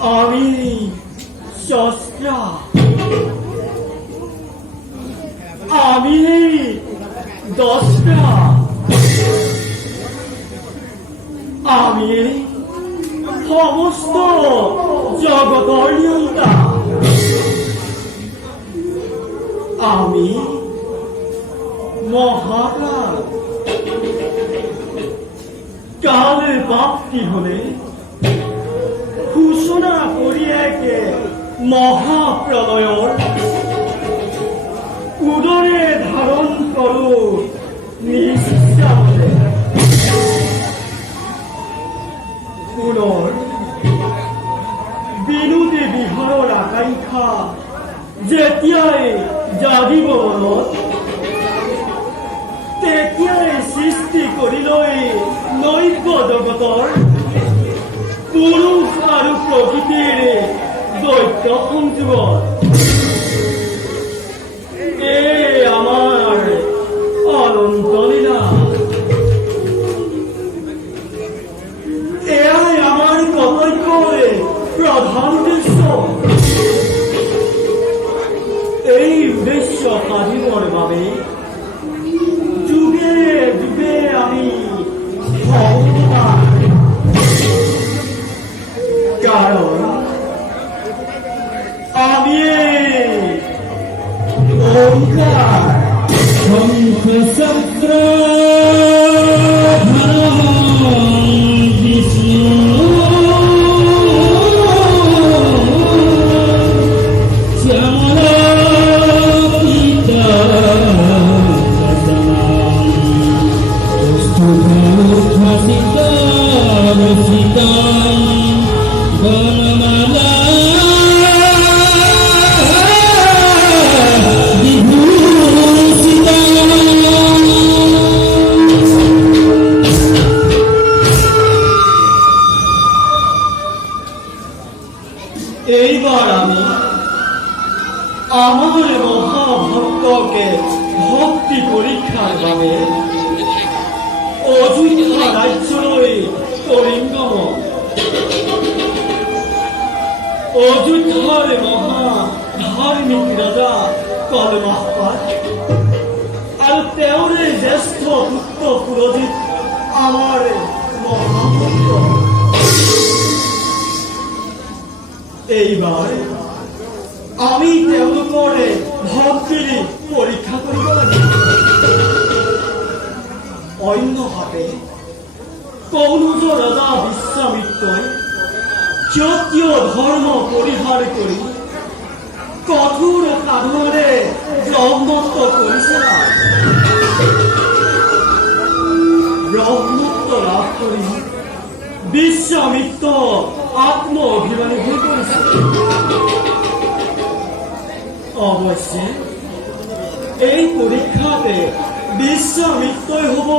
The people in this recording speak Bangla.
আমি স্রষ্টা, আমি দ্রষ্টা, আমি সমস্ত জগতের নিয়ন্তা, আমি মহাকাল। কালের প্রাপ্তি হলে ঘোষণা করি একে মহাপ্রলয়র, উদরে ধারণ করো নিঃশ্বাসে। পুনর বিনুদে বিহাৰৰ আকাংক্ষা যেতিয়াই জাগিব মনত, তেতিয়াই সৃষ্টি কৰিলৈ নৈব জগতৰ পুৰুষ আৰু প্ৰকৃতিৰ দ্বৈত সংযোগত। আমার অনন্ত লীলা, এয়াই আমার কর্তব্যের প্রধান উদ্দেশ্য। এই উদ্দেশ্য সাধিবৰ বাবে যুগে যুগে আমি অবতার, কারণ আমি ওঙ্কার। শঙ্খ চক্র বিষ্ণু শ্যামলা পিতা সীতা বনমালা এইবার আমি আমার মহাভক্তকে ভক্তি পরীক্ষার ভাবে অযোধ্যা রাজ্যলৈ কৰিম গমন। অযোধ্যাৰ মহা ধাৰ্মিক ৰজা কলমাহপাত আৰু তেওঁৰে জ্যেষ্ঠ পুত্ৰ পুৰোহিত আমাৰ মহাভক্ত। এইবাৰ আমি তেওঁলোকৰে ভক্তিৰ পৰীক্ষা কৰিব লাগিব। অন্যভাৱে কৌনজ ৰজা বিশ্বামিত্ৰই ক্ষত্ৰিয় ধৰ্ম পৰিহাৰ কৰি কঠোৰ সাধনেৰে ব্ৰহ্মত্ব কৰিছে। ব্ৰহ্মত্ব লাভ কৰি বিশ্বামিত্ৰ আত্ম অভিমানী হৈ পৰিছে। অৱশ্যে এই পৰীক্ষাতে বিশ্বামিত্ৰই হ'ব